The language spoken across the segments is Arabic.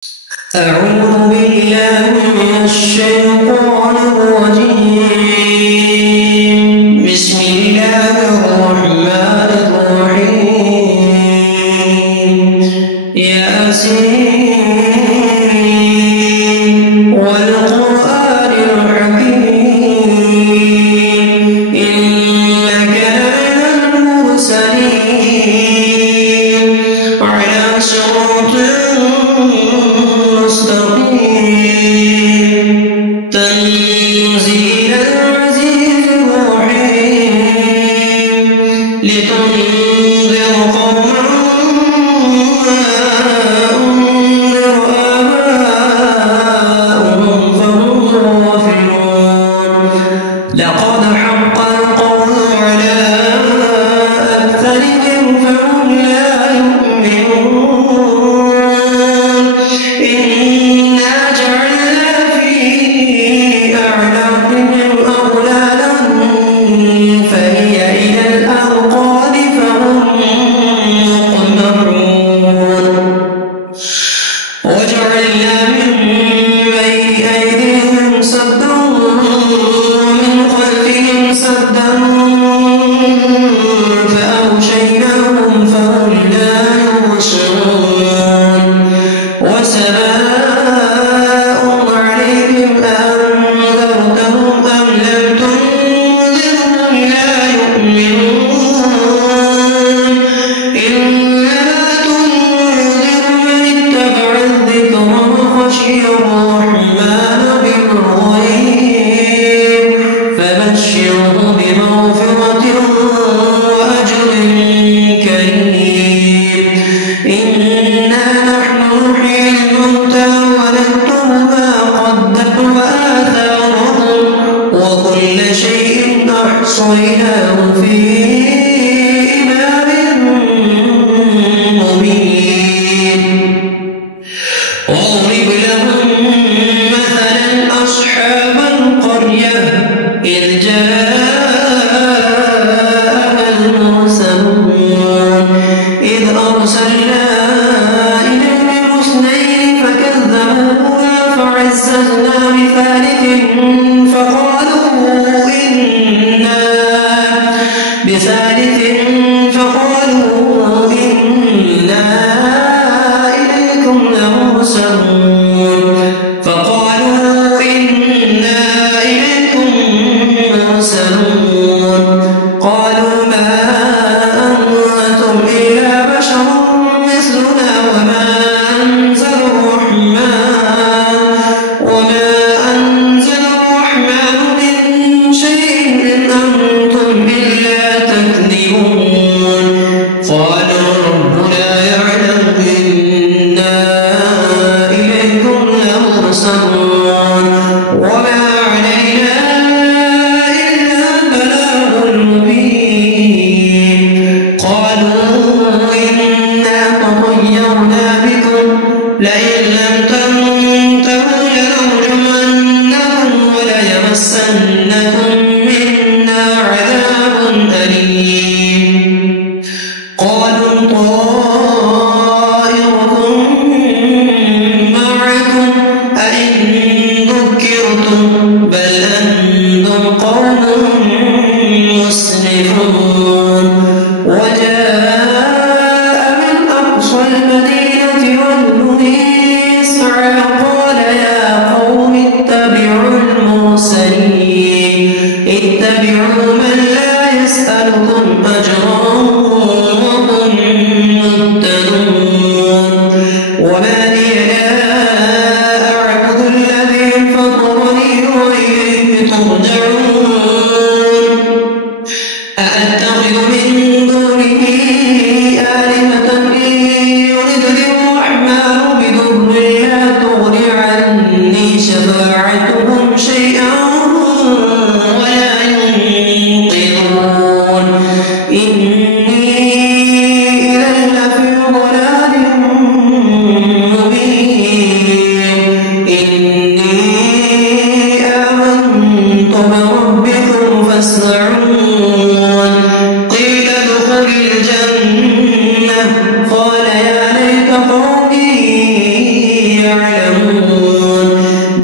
أعوذ بالله من الشيطان الرجيم. بسم الله الرحمن الرحيم. ياسين والقرآن الحكيم إنك لمن المرسلين على صراط مستقيم تنزيل العزيز الرحيم لتنذر قوما ما أنذر آباؤهم فهم غافلون. لقد حق القول على أكثرهم فهم لا يؤمنون. إنا جعلنا في أعناقهم أغلالا فهي إلى الأذقان فهم مقمحون. وجعلنا من بين أيديهم سدا ومن خلفهم سدا فأغشيناهم فهم لا يبصرون. وسواء عليهم أنذرتهم أم لم تنذرهم لا يؤمنون. إنما تنذر من اتبع الذكر وخشي الرحمن بالغيب فبشره بمغفرة وأجر كريم. إنا نحن نحيي الموتى ونكتب ما قدموا وآثارهم وكل شيء أحصيناه في إمام مبين. واضرب لهم مثلا أصحاب القرية إذ جاءها المرسلون إذ أرسلنا إليهم اثنين فكذبوهما فعززنا بثالث فقالوا إنا إليكم لمرسلون. قالوا ما أنتم إلا بشر مثلنا وما أنزل الرحمن من شيء إن أنتم إلا تكذبون. قالوا ربنا يعلم إنا إليكم لمرسلون وما علينا إلا البلاغ المبين. قالوا إنا تطيرنا بكم لئن لم تنتهوا لنرجمنكم وليمسنكم منا عذاب أليم. قالوا طائركم معكم أئن ذكرتم بل أنتم قوم مسرفون. وجاء من أقصى المدينة رجل يسعى قال يا قوم اتبعوا من لا يسألكم أجرا وهم مهتدون. وما لي لا أعبد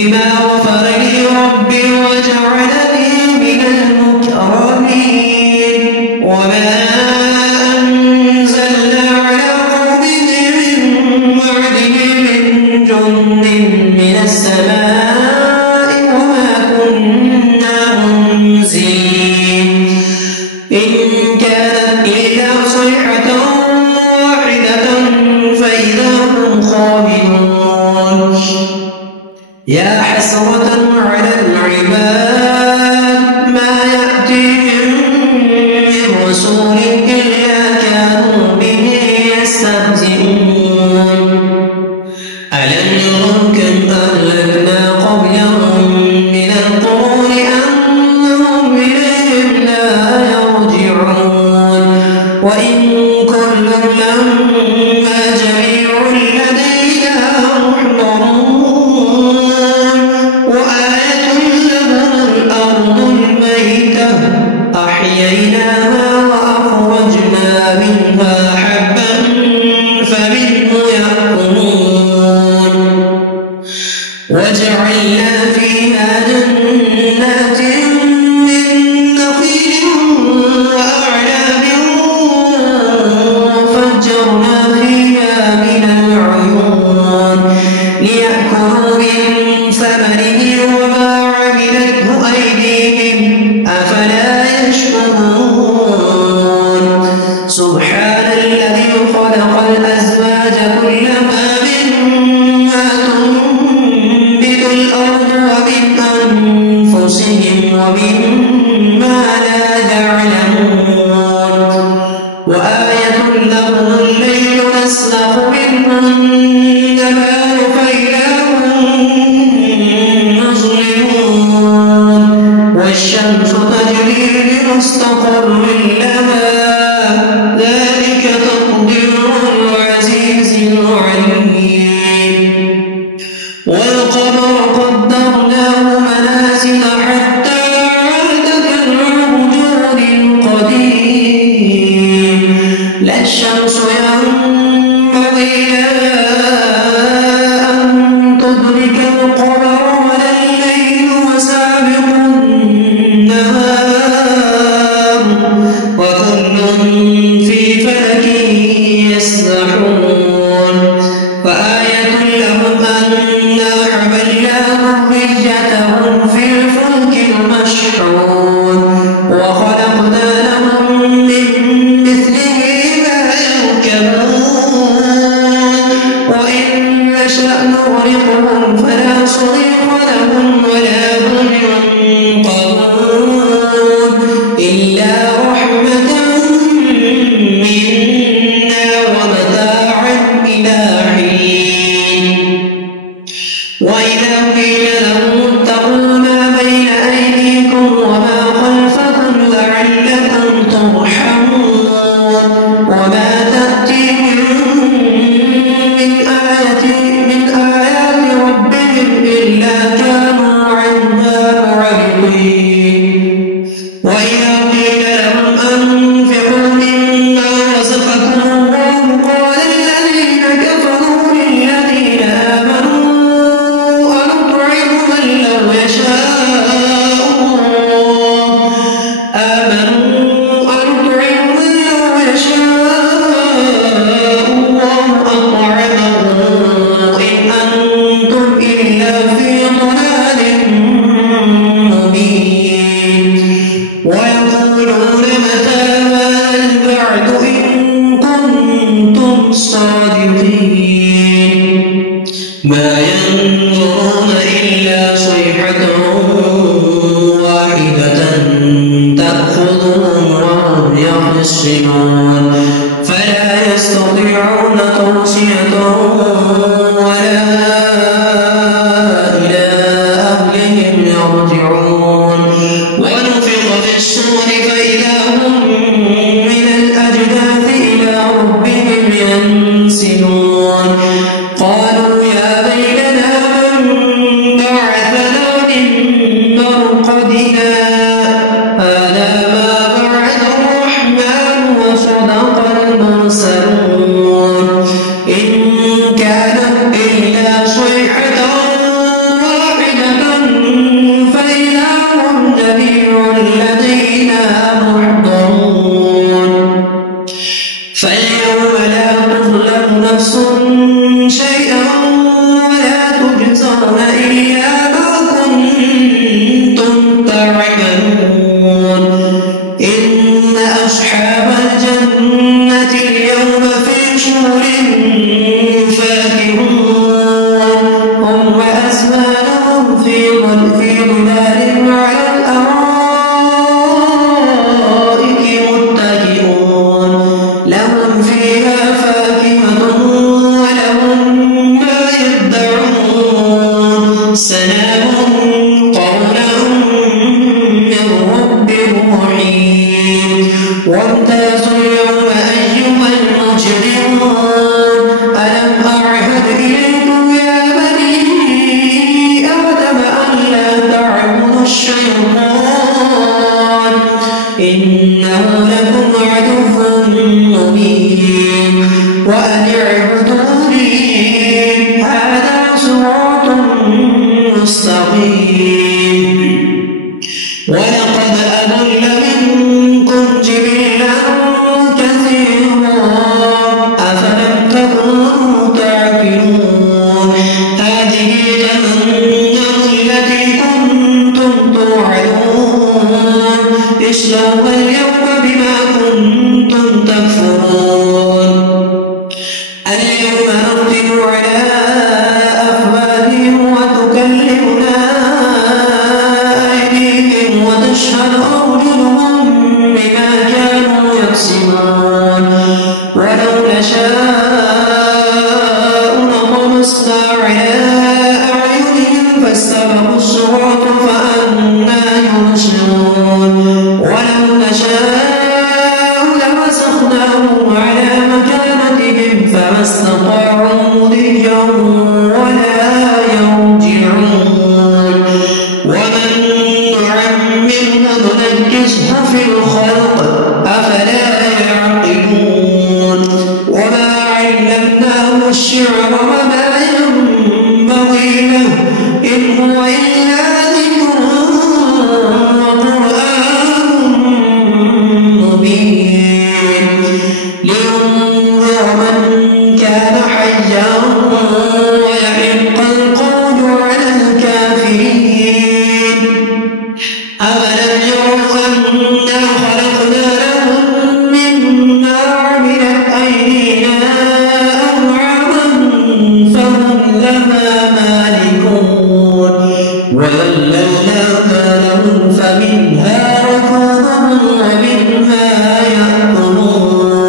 بما غفر لي ربي وجعلني من المكرمين وما أنزلنا على قومه من بعده من جند من السماء وما كنا منزلين إن كانت إلا صيحة واحدة فإذا هم خامدون يا حسرة على العباد ما يأتيهم من رسول إلا كانوا به يستهزئون ألم يروا كم أهلكنا قبلهم من القرون أنهم إليهم لا يرجعون وإن كل لما جميع لدينا محضرون وآية لهم الأرض الميتة أحييناها وأخرجنا منها حبا فمنه يأكلون وجعلنا فيها جنات من نخيل وأعناب وفجرنا فيها من العيون ليأكلوا من ثمره وما عملته أيديهم أفلا يشكرون سبحان الذي خلق الأزواج كلها مما تنبت الأرض ومن أنفسهم ومما لا يعلمون وآية لهم الليل نسلخ منه النهار فإذا هم مظلمون والشمس تجري لمستقر لها ذلك تقدير العزيز العليم والقمر قدرناه منازل حتى عاد كالعرجون القديم لا الشمس ينبغي لها أن تدرك القمر ولا الليل وسابق النهار وكل في فلك يسبحون وآية لهم أنا حملنا ذريتهم في الفلك المشحون وخلقنا لهم من مثله ما يركبون وإن نشأ نغرقهم فلا صريخ لهم ولا هم ينقذون إلا رحمة منا ومتاعا إلى حين وإذا قيل لهم اتقوا ما بين أيديكم وما خلفكم لعلكم ترحمون وما تأتيهم من آيات ربهم إلا كانوا عنها معرضين وإذا قيل لهم أنفقوا مما رزقكم الله قال الذين كفروا للذين آمنوا أنطعم من لو يشاء الله أطعمه إن أنتم إلا في ضلال مبين ويقولون متى هذا البعث إن كنتم صادقين ما ينظرون إلا صيحة واحدة تأخذهم وهم يخصمون فلا يستطيعون توصية ولا إلى أهلهم يرجعون ونفخ في الصور فإذا هم من الأجداث إلى ربهم ينسلون قالوا يا ويلنا من بعثنا من مرقدنا هذا ما وعد الرحمن وصدق المرسلون إن كانت إلا صيحة سلام قولا من رب رحيم وامتازوا اليوم أيها المجرمون ألم أعهد إليكم يا بني آدم ألا تعبدوا الشيطان إنه لكم عدو مبين وأن اعبدوني هذا صراط مستقيم ولقد أضل منكم جبلا كثيرا أفلم تكونوا تعقلون هذه جهنم التي كنتم توعدون اصلوها اليوم بما كنتم تكفرون اليوم نختم على أفواههم وتكلمنا أيديهم وتشهد أرجلهم بما كانوا يكسبون ولو نشاء لطمسنا على أعينهم فاستبقوا الصراط فأنى يبصرون ولو نشاء لمسخناهم على مكانتهم فما استطاعوا مضيا ولا يرجعون ومن نعمره ننكسه في الخلق أفلا يعقلون وما علمناه الشعر وما ينبغي له إن هو إلا ذكر وقرآن مبين لينذر من كان حيا ويحق القول على الكافرين أفلم يروا أنا خلقنا لهم مما عملت أيدينا أنعاما فهم لها مالكون وذللناها لهم فمنها ركوبهم ومنها يأكلون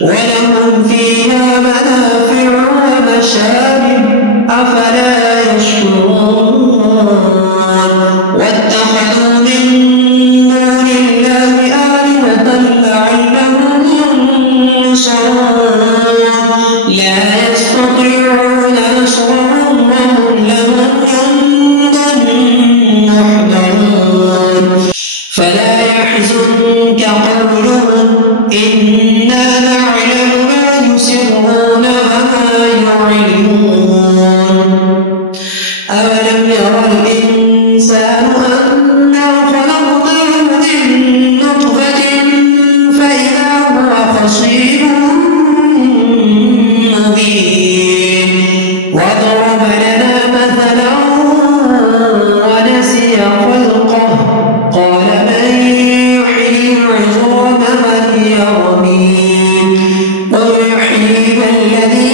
ولهم فيها منافع ومشارب أفلا يشكرون واتخذوا من دون الله آلهة لعلهم ينصرون لا يستطيعون نصرهم وهم لهم جند محضرون فلا يحزنك قولهم إنا نعلم ما يسرون وما يعلنون أولم يرى الإنسان أنا خلقناه من نطفة فإذا هو خصيم مبين وضرب لنا مثلا ونسي خلقه قال من يحيي العظام وهي رميم قل يحييها الذي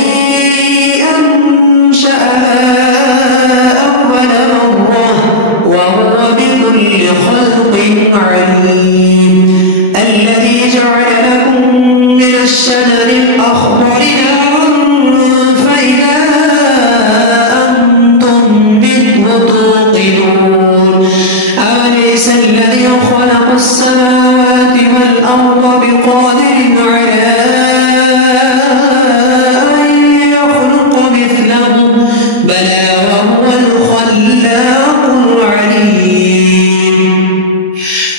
أنشأها أول مرة وهو بكل خلق عليم الذي جعل لكم من الشجر الأخضر نارا فإذا أنتم منه توقدون أوليس الذي خلق السماوات والأرض بقادر على أن يخلق مثلهم بلى وهو الخلاق العليم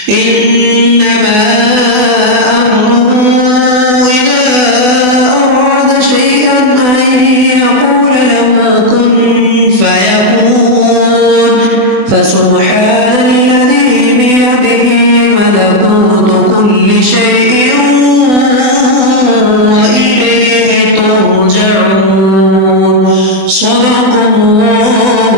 إنما أمره إذا أراد شيئا أن يقول له كن فيكون فسبحان الذي بيده ملكوت كل شيء وإليه ترجعون صدق الله